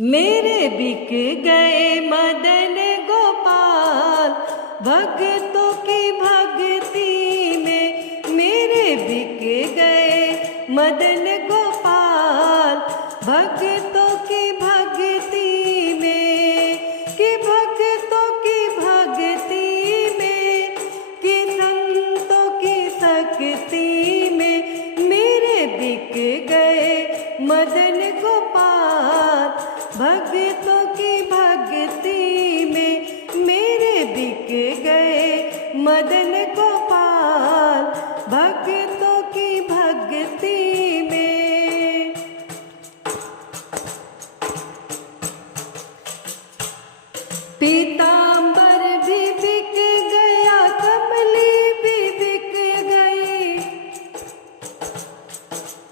मेरे बिक गए मदन गोपाल भक्तों की भक्ति में। मेरे बिक गए मदन गोपाल भक्तों की भक्ति में, कि भक्तों की भक्ति में, कि संतों की शक्ति में। मेरे बिक गए मदन गोपाल भक्तों की भक्ति में। मेरे बिक गए मदन गोपाल भक्तों की भक्ति में। पीतांबर भी बिक गया, कमली भी बिक गई।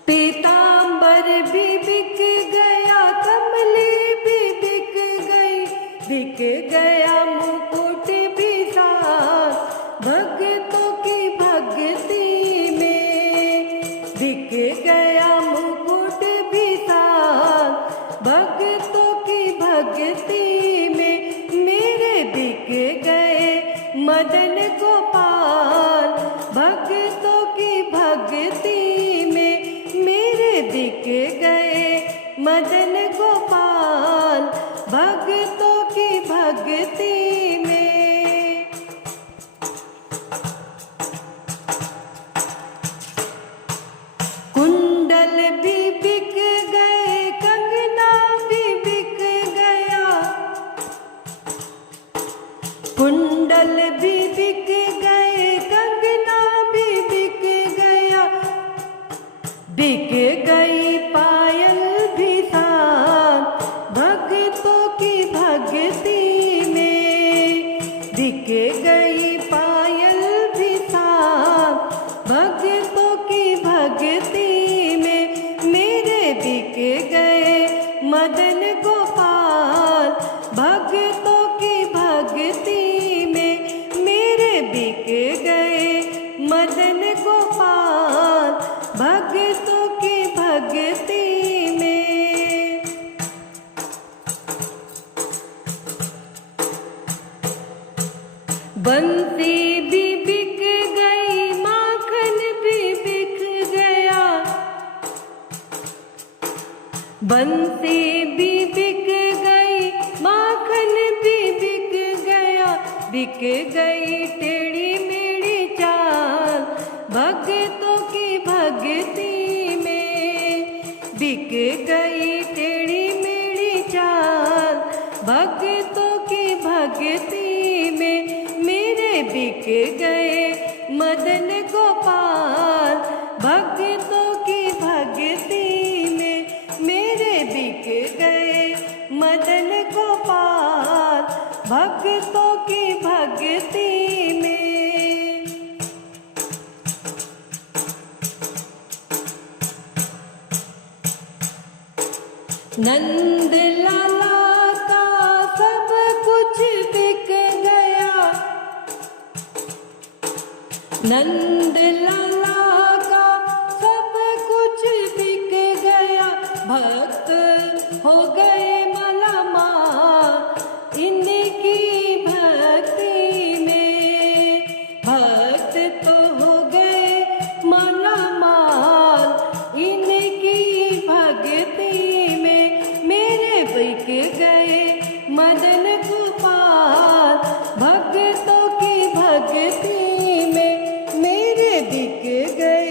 पीतांबर भी बिक गया, कमली भी बिक गई। बिक गया मुकुट भी साथ भक्तों की भक्ति में। बिक गया मुकुट भी साथ भक्तों की भक्ति में। मेरे बिक गए मदन गोपाल भक्तों की भक्ति में। मेरे बिक गए मदन गोपाल भक्तों की भक्ति में। कुंडल भी बिक गए, कंगना भी बिक गया। कुंडल भी बिक गए, कंगना भी बिक गया। बिक गई पायल भी साथ भक्तों की भक्ति में। बिक गई पायल भी साथ भक्तों की भक्ति में। मेरे बिक गए मदन गोपाल भक्तों की भक्ति में। मेरे बिक गए मदन गोपाल भक्तों की भक्ति में। बंसी भी बिक गई, माखन भी बिक गया। बंसी भी बिक गई, माखन भी बिक गया। बिक गई टेढ़ी मेढ़ी चाल भक्तों की भक्ति में। बिक गई टेढ़ी मेढ़ी चाल भक्तों की भक्ति में। मेरे बिक गए मदन गोपाल भक्तों की भक्ति में। मेरे बिक गए मदन गोपाल भक्तों की भक्ति में। नंद लाला का सब कुछ बिक गया। नंद लाला का सब कुछ बिक गया। भक्त हो गए मालामाल इनकी भक्ति में। भक्त तो हो गए मालामाल इनकी भक्ति में। मेरे बिक गए मदन गोपाल भक्तों की भक्ति में। मेरे बिक गए